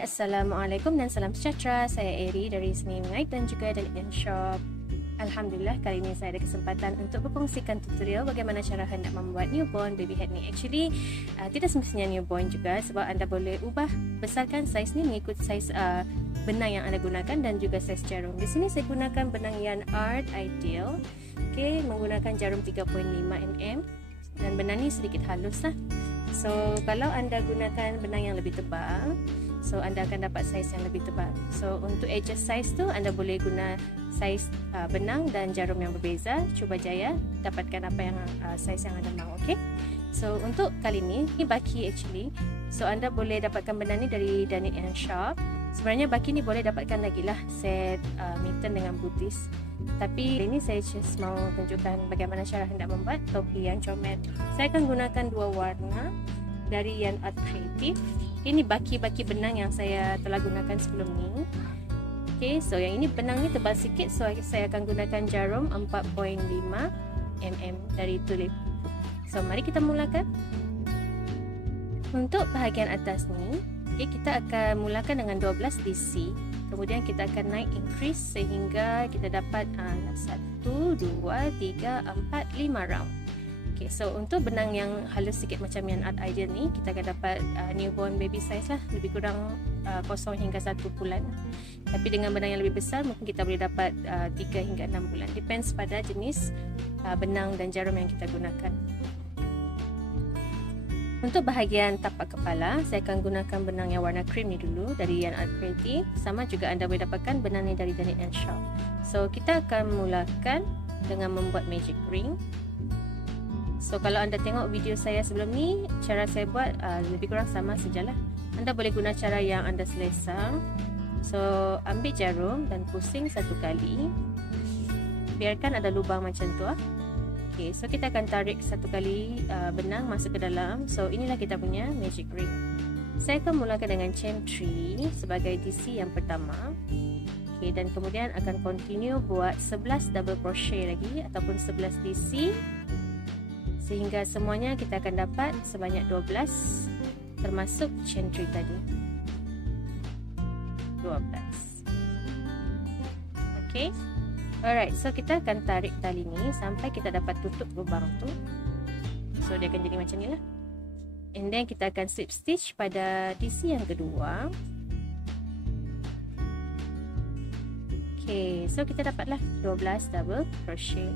Assalamualaikum dan salam sejahtera. Saya Eri dari Seni Mengait dan juga dari Shop. Alhamdulillah, kali ini saya ada kesempatan untuk berkongsikan tutorial bagaimana cara hendak membuat newborn baby head ni. Actually, tidak semestinya newborn juga, sebab anda boleh ubah besarkan saiz ni mengikut saiz benang yang anda gunakan dan juga saiz jarum. Di sini saya gunakan benang Yarn Art Ideal. Okey, menggunakan jarum 3.5 mm dan benang ni sedikit halus lah. So, kalau anda gunakan benang yang lebih tebal, so anda akan dapat saiz yang lebih tebal. So untuk adjust saiz tu, anda boleh guna saiz benang dan jarum yang berbeza. Cuba jaya dapatkan apa yang saiz yang anda mahu. Okay. So untuk kali ni baki actually. So anda boleh dapatkan benang ni dari Danit and Shop. Sebenarnya baki ni boleh dapatkan lagi lah set mitten dengan butis. Tapi ini saya just mau tunjukkan bagaimana cara hendak membuat topi yang comel. Saya akan gunakan dua warna dari Yarn Art Creative. Ini baki-baki benang yang saya telah gunakan sebelum ni. Okay, so yang ini benang ni tebal sikit, so saya akan gunakan jarum 4.5 mm dari tulip. So mari kita mulakan. Untuk bahagian atas ni, okay, kita akan mulakan dengan 12 DC. Kemudian kita akan naik increase sehingga kita dapat 1, 2, 3, 4, 5 round. Okay, so untuk benang yang halus sikit macam Yarn Art Ideal ni, kita akan dapat newborn baby size lah, lebih kurang 0 hingga 1 bulan. Tapi dengan benang yang lebih besar, mungkin kita boleh dapat 3 hingga 6 bulan. Depends pada jenis benang dan jarum yang kita gunakan. Untuk bahagian tapak kepala, saya akan gunakan benang yang warna cream ni dulu dari Yarn Art Creative. Sama juga anda boleh dapatkan benang ni dari Danit and Shop. So kita akan mulakan dengan membuat magic ring. So kalau anda tengok video saya sebelum ni, cara saya buat lebih kurang sama sajalah. Anda boleh guna cara yang anda selesa. So ambil jarum dan pusing satu kali. Biarkan ada lubang macam tu ah. Okay, so kita akan tarik satu kali benang masuk ke dalam. So inilah kita punya magic ring. Saya akan mulakan dengan chain 3 sebagai DC yang pertama. Okay, dan kemudian akan continue buat 11 double crochet lagi ataupun 11 DC. Sehingga semuanya kita akan dapat sebanyak 12 termasuk chain 3 tadi. 12. Okay. Alright, so kita akan tarik tali ni sampai kita dapat tutup lubang tu. So dia akan jadi macam ni lah. And then kita akan slip stitch pada DC yang kedua. Okay, so kita dapatlah 12 double crochet.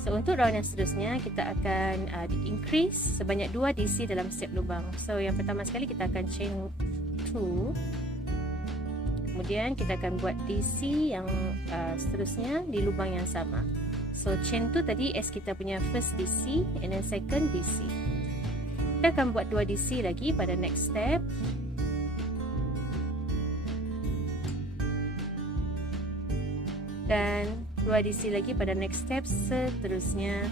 So untuk round yang seterusnya, kita akan increase sebanyak 2 DC dalam setiap lubang. So yang pertama sekali kita akan chain 2. Kemudian kita akan buat DC yang seterusnya di lubang yang sama. So chain 2 tadi as kita punya first DC and then second DC. Kita akan buat 2 DC lagi pada next step. Dan 2 DC lagi pada next step seterusnya,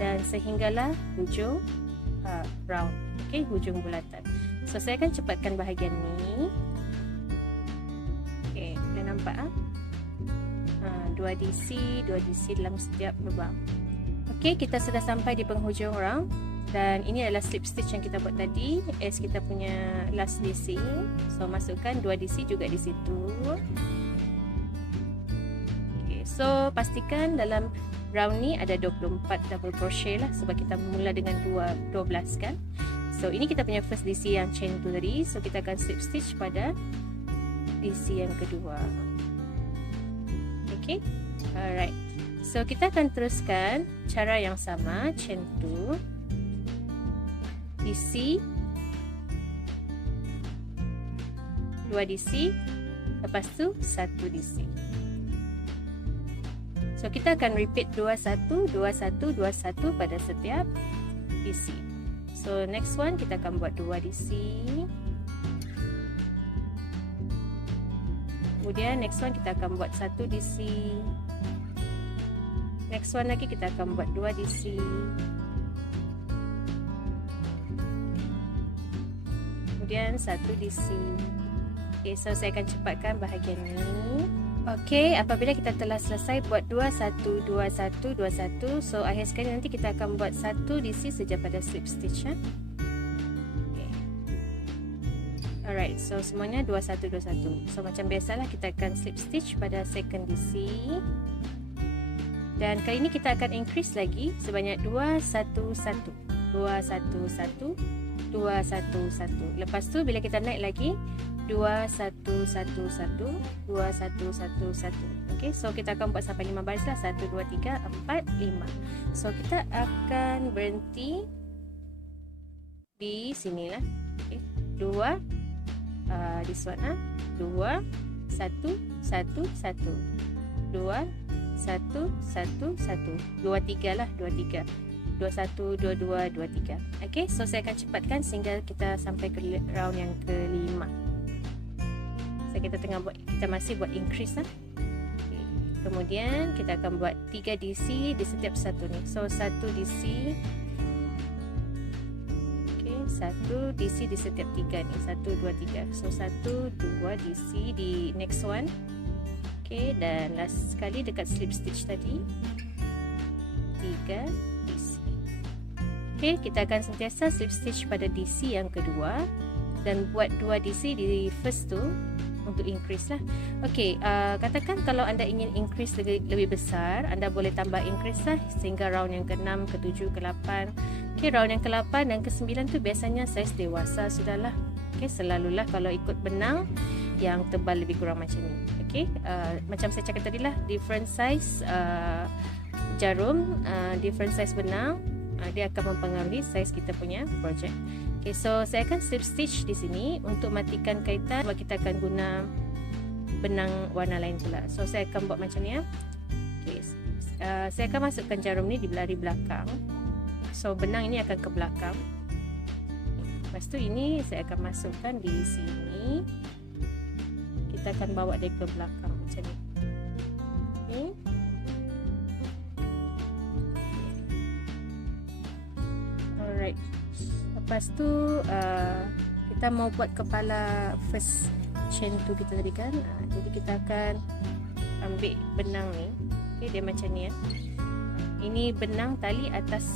dan sehinggalah hujung round. Okay, hujung bulatan. So saya akan cepatkan bahagian ni. Okay, boleh nampak 2 DC dalam setiap lubang. Okay, kita sudah sampai di penghujung round. Dan ini adalah slip stitch yang kita buat tadi as kita punya last DC. So masukkan 2 DC juga di situ. So pastikan dalam round ni ada 24 double crochet lah, sebab kita mula dengan 12 kan. So ini kita punya first DC yang chain 2 tadi. So kita akan slip stitch pada DC yang kedua. Okay, alright. So kita akan teruskan cara yang sama, chain 2 DC, 2 DC, lepas tu 1 DC. So kita akan repeat 21, 21, 21 pada setiap DC. So next one kita akan buat 2 DC. Kemudian next one kita akan buat 1 DC. Next one lagi kita akan buat 2 DC. Kemudian 1 DC. Okay, so saya akan cepatkan bahagian ni. Okey, apabila kita telah selesai buat 21, 21, 21, so akhir sekali nanti kita akan buat 1 DC saja pada slip stitch. Okay. Alright, so semuanya 2121. So macam biasalah kita akan slip stitch pada second DC. Dan kali ini kita akan increase lagi sebanyak 211. 211, 211. Lepas tu bila kita naik lagi 2111, 2111. Okey, so kita akan buat sampai 5 baris lah. 1 2 3 4 5. So kita akan berhenti di sinilah. Okey, 2 this one 2 1 1 1 2 1 1 1 2 3 lah, 2 3 21 22 23. Okey, so saya akan cepatkan sehingga kita sampai ke round yang kelima. So kita masih buat increase lah. Okay. Kemudian kita akan buat 3 DC di setiap satu ni. So 1 DC. Okey, 1 DC di setiap 3 ni. 1 2 3. So 1 2 DC di next one. Okey, dan last sekali dekat slip stitch tadi. 3 DC. Okey, kita akan sentiasa slip stitch pada DC yang kedua dan buat 2 DC di first tu untuk increase lah. Okey, katakan kalau anda ingin increase lebih besar, anda boleh tambah increase lah sehingga round yang ke-6, ke-7, ke-8. Okey, round yang ke-8 dan ke-9 tu biasanya saiz dewasa sudahlah. Okey, selalulah kalau ikut benang yang tebal lebih kurang macam ni. Okey, macam saya cakap tadi lah, different size jarum, different size benang, dia akan mempengaruhi saiz kita punya projek. Okay, so saya akan slip stitch di sini untuk matikan kaitan. Sebab kita akan guna benang warna lain pula. So saya akan buat macam ni ya. Okay, saya akan masukkan jarum ni di belari belakang. So benang ini akan ke belakang. Lepas tu ini saya akan masukkan di sini. Kita akan bawa dia ke belakang macam ni. Okay. Alright. Lepas tu kita mau buat kepala first chain tu kita tadi kan. Jadi kita akan ambil benang ni. Okay, dia macam ni ya. Ini benang tali atas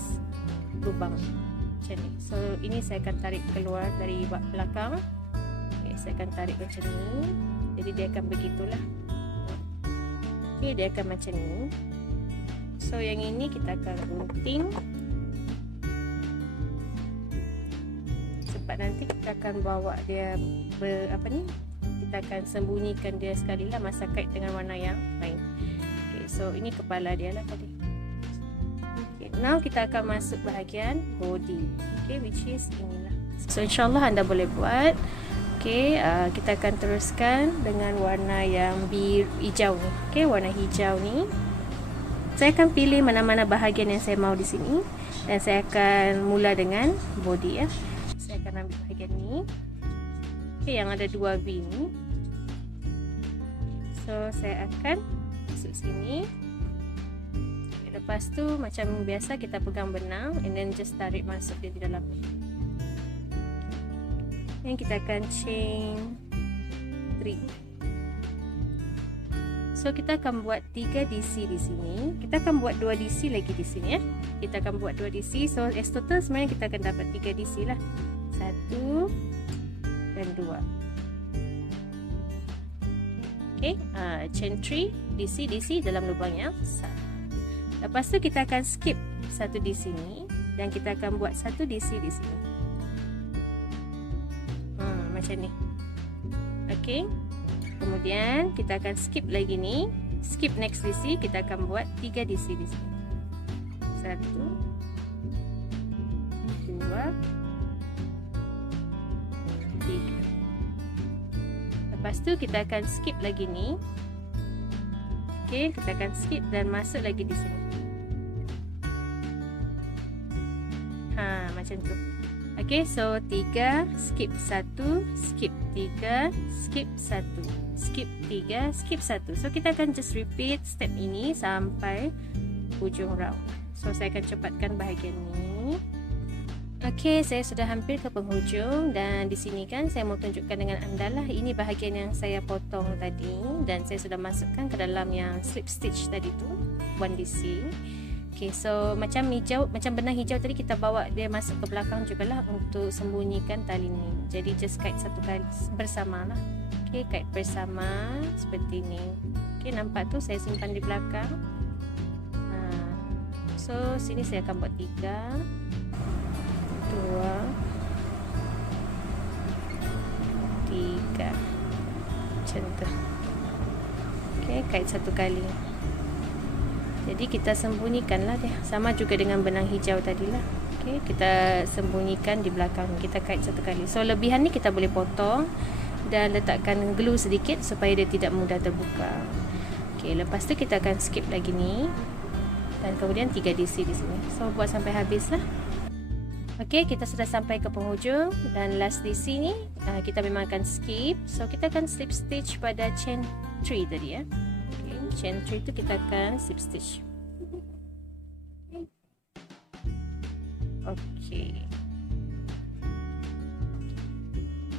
lubang macam ni. So ini saya akan tarik keluar dari belakang. Okay, saya akan tarik macam ni. Jadi dia akan begitulah. Okay, dia akan macam ni. So yang ini kita akan gunting. Nanti kita akan bawa dia kita akan sembunyikan dia sekali lah masa kait dengan warna yang lain. Okay, so ini kepala dia lah tadi. Okay, now kita akan masuk bahagian body. Okay, which is inilah. So insyaAllah anda boleh buat. Okay, kita akan teruskan dengan warna yang hijau ni. Okay, warna hijau ni. Saya akan pilih mana-mana bahagian yang saya mau di sini dan saya akan mula dengan body ya. Saya akan ambil bahagian ni. Okay, yang ada 2 V ni. So saya akan masuk sini. Okay, lepas tu macam biasa kita pegang benang and then just tarik masuk dia di dalam. Dan kita akan chain 3. So kita akan buat 3 DC di sini. Kita akan buat 2 DC lagi di sini ya. Kita akan buat 2 DC. So as total sebenarnya kita akan dapat 3 DC lah. 1 dan 2. Okay, chain 3 DC DC dalam lubang yang sama. Lepas tu kita akan skip 1 DC ni dan kita akan buat 1 DC di sini. Macam ni. Okay. Kemudian kita akan skip lagi ni. Skip next DC, kita akan buat 3 DC di sini. 1 2 3. Lepas tu kita akan skip lagi ni. Okey, kita akan skip dan masuk lagi di sini. Macam tu. Okey, so 3 skip 1, skip 3, skip 1, skip 3, skip 1. So kita akan just repeat step ini sampai hujung round. So saya akan cepatkan bahagian ni. Okey, saya sudah hampir ke penghujung dan di sini kan saya mau tunjukkan dengan anda lah, ini bahagian yang saya potong tadi dan saya sudah masukkan ke dalam yang slip stitch tadi tu 1 DC. Okay, so macam benang hijau tadi kita bawa dia masuk ke belakang jugalah untuk sembunyikan tali ni. Jadi just kait satu kali bersama lah. Okay, kait bersama seperti ni. Okay, nampak tu saya simpan di belakang. So sini saya akan buat 3, 2, 3 macam tu. Okay, kait satu kali. Jadi kita sembunyikanlah dia, sama juga dengan benang hijau tadilah. Okay, kita sembunyikan di belakang, kita kait satu kali. So lebihan ni kita boleh potong dan letakkan glue sedikit supaya dia tidak mudah terbuka. Okay, lepas tu kita akan skip lagi ni dan kemudian 3 DC di sini. So buat sampai habis lah. Okay, kita sudah sampai ke penghujung dan last DC ni kita memang akan skip. So kita akan slip stitch pada chain 3 tadi ya. Chain 3 tu kita akan slip stitch.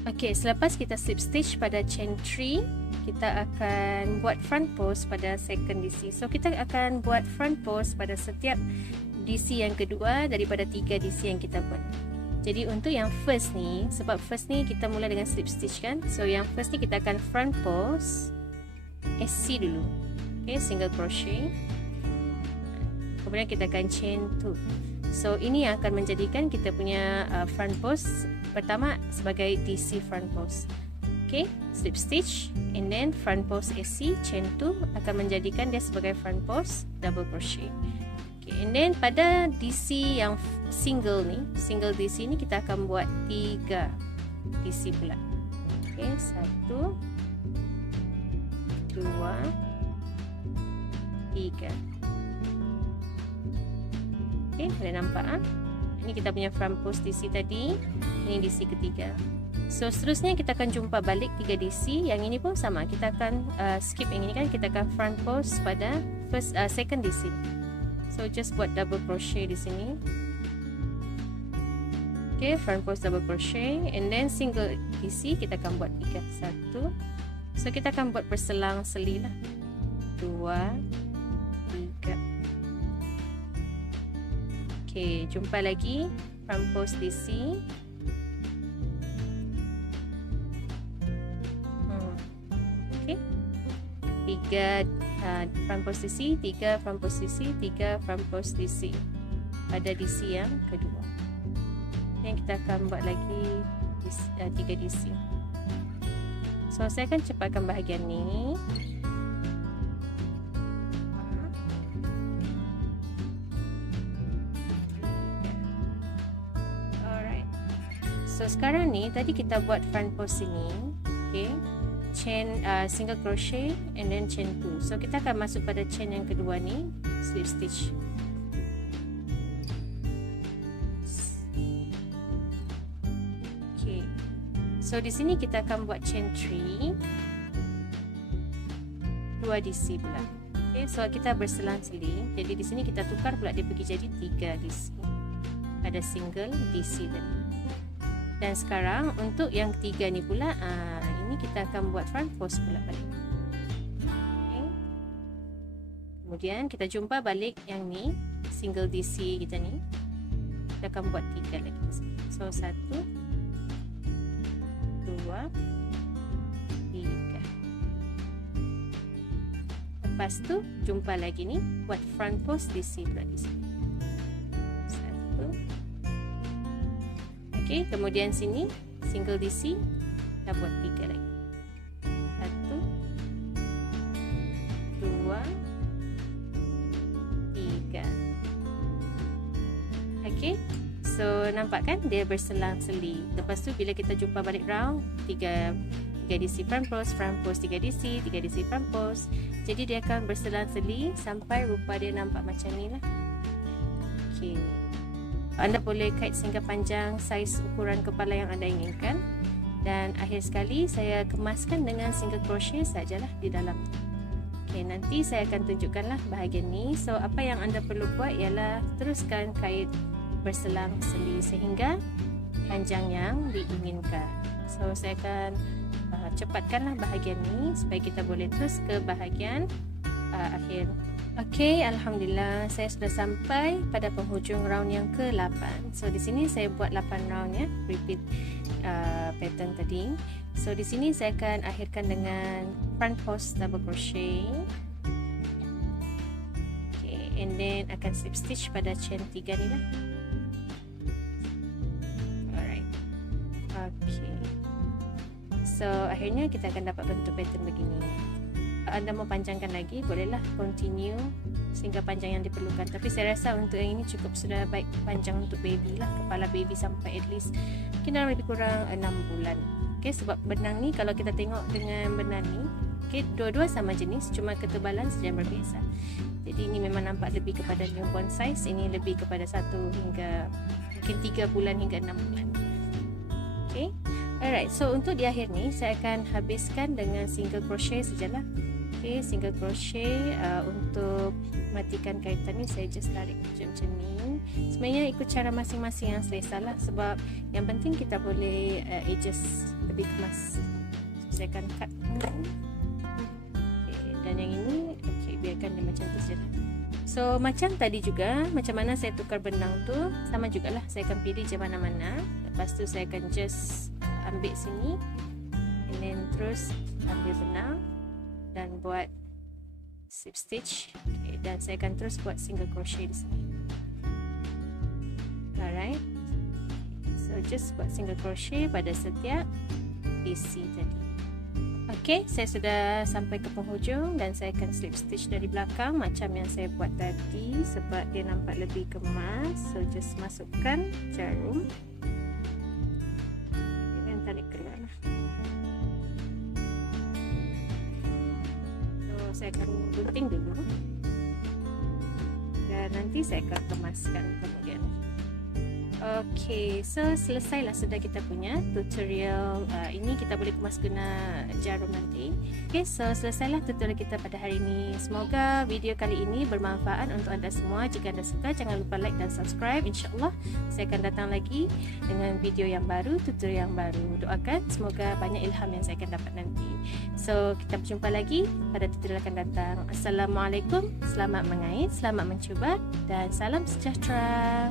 Okey, selepas kita slip stitch pada chain 3, kita akan buat front post pada second DC. So kita akan buat front post pada setiap DC yang kedua daripada 3 DC yang kita buat. Jadi untuk yang first ni, sebab first ni kita mula dengan slip stitch kan. So yang first ni kita akan front post SC dulu. Okay, single crochet. Kemudian kita akan chain 2. So ini yang akan menjadikan kita punya front post pertama sebagai DC front post. Okay, slip stitch and then front post SC chain 2 akan menjadikan dia sebagai front post double crochet. Okay, and then pada DC yang single ni, single DC ni kita akan buat 3 DC pula. Okay, 1, 2, 3. Okay, boleh nampak ini kita punya front post DC tadi, ini DC ketiga. So seterusnya kita akan jumpa balik 3 DC. Yang ini pun sama, kita akan skip yang ini kan, kita akan front post pada second DC. So just buat double crochet di sini. Okay, front post double crochet and then single DC kita akan buat 3. 1. So kita akan buat berselang-seli lah. 2, 3. Okay, jumpa lagi front post DC. Okay, 3 front post DC, 3 front post DC, 3 front post DC pada DC yang kedua. Yang kita akan buat lagi 3 DC. So saya akan cepatkan bahagian ni. So sekarang ni tadi kita buat front post sini, okay, chain single crochet and then chain 2. So kita akan masuk pada chain yang kedua ni, slip stitch. Okay, so di sini kita akan buat chain 3, 2 DC pula. Okay, so kita berselang-seli. Jadi di sini kita tukar pula dia pergi jadi 3 DC pada single DC tadi. Dan sekarang untuk yang ketiga ni pula, ini kita akan buat front post pula balik. Okay. Kemudian kita jumpa balik yang ni, single DC kita ni. Kita akan buat 3 lagi. So 1, 2, 3. Lepas tu jumpa lagi ni, buat front post DC pula di sini. Okay, kemudian sini single DC kita buat 3 lagi. 1, 2, 3. Okay, so nampak kan dia berselang-seli. Lepas tu bila kita jumpa balik round 3 DC front post, 3 DC, 3 DC front post. Jadi dia akan berselang-seli sampai rupa dia nampak macam ni lah. Okay, anda boleh kait sehingga panjang saiz ukuran kepala yang anda inginkan. Dan akhir sekali saya kemaskan dengan single crochet sajalah di dalam. Okay, nanti saya akan tunjukkanlah bahagian ni. So apa yang anda perlu buat ialah teruskan kait berselang-seli sehingga panjang yang diinginkan. So saya akan cepatkanlah bahagian ni supaya kita boleh terus ke bahagian akhir Okey, alhamdulillah saya sudah sampai pada penghujung round yang ke-8. So di sini saya buat 8 round ya, repeat pattern tadi. So di sini saya akan akhirkan dengan front post double crochet. Okay, and then akan slip stitch pada chain 3 ni lah. Alright. Okay. So akhirnya kita akan dapat bentuk pattern begini. Anda mau panjangkan lagi, bolehlah continue sehingga panjang yang diperlukan. Tapi saya rasa untuk yang ini cukup sudah baik panjang untuk baby lah. Kepala baby sampai at least mungkin dalam lebih kurang 6 bulan. Okay, sebab benang ni kalau kita tengok dengan benang ni, okay, dua-dua sama jenis, cuma ketebalan saja yang berbeza. Jadi ini memang nampak lebih kepada newborn size, ini lebih kepada 1 hingga mungkin 3 bulan hingga 6 bulan. Okay, alright. So untuk di akhir ni saya akan habiskan dengan single crochet sajalah. Okay, single crochet untuk matikan kaitan ni saya just tarik macam ni. Sebenarnya ikut cara masing-masing yang selesa lah, sebab yang penting kita boleh adjust lebih kemas. So, saya akan cut okay, dan yang ini okay, biarkan dia macam tu saja. So macam tadi juga, macam mana saya tukar benang tu sama jugalah, saya akan pilih je mana-mana. Lepas tu saya akan just ambil sini and then terus ambil benang dan buat slip stitch. Okay, dan saya akan terus buat single crochet di sini. Alright, so just buat single crochet pada setiap isi tadi. Okay, saya sudah sampai ke penghujung dan saya akan slip stitch dari belakang macam yang saya buat tadi sebab dia nampak lebih kemas. So just masukkan jarum dan tarik keluar. Saya akan gunting dulu dan nanti saya akan kemaskan kemudian. Okey, so selesailah sudah kita punya tutorial ini. Kita boleh kemas guna jarum nanti. Okey, so selesailah tutorial kita pada hari ini. Semoga video kali ini bermanfaat untuk anda semua. Jika anda suka, jangan lupa like dan subscribe. InsyaAllah saya akan datang lagi dengan video yang baru, tutorial yang baru. Doakan semoga banyak ilham yang saya akan dapat nanti. So kita berjumpa lagi pada tutorial akan datang. Assalamualaikum, selamat mengait, selamat mencuba dan salam sejahtera.